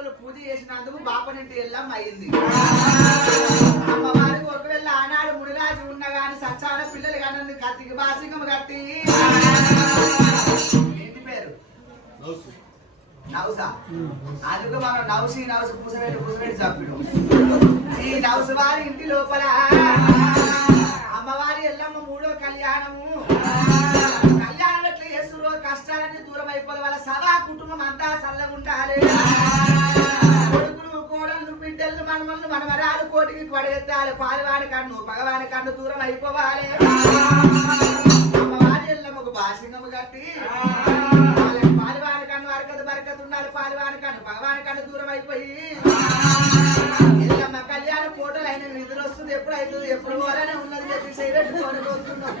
రోజులు పూజ చేసినందుకు బాపనింటి ఎల్లమ్మ అయింది. అమ్మవారికి ఒకవేళ ఆనాడు మునిరాజు ఉన్న గాని సచ్చాన పిల్లలు కానీ కత్తికి బాసింగం కట్టి ఏంటి పేరు నౌసా. అందుకు మనం నౌసి పూసబెట్టి చంపిడు. ఈ నౌసు వారి ఇంటి లోపల అమ్మవారి ఎల్లమ్మ మూడో కళ్యాణము. కళ్యాణం ఎట్లా చేస్తురో కష్టాలన్నీ దూరం అయిపోలే. వాళ్ళ సదా కుటుంబం అంతా చల్లగా ఉండాలి. కొడుకులు కోడళ్ళు బిడ్డలు మనమల్ని మనమరాలు కోటికి పడెత్తాలి. పాలివాడి కన్ను పగవాడి కన్ను దూరం అయిపోవాలి. అమ్మవారి ఎల్లమ్మకు బాసింగము కట్టి పాలివాడి కన్ను బరకత ఉండాలి. పాలివాడి కన్ను పగవాడి కన్ను దూరం అయిపోయి ఎల్లమ్మ కళ్యాణ ఫోటోలు అయిన నిధులు వస్తుంది. ఎప్పుడు అవుతుంది ఎప్పుడు పోవాలని ఉన్నది చెప్పి చేయబెట్టుకొని పోతున్నాం.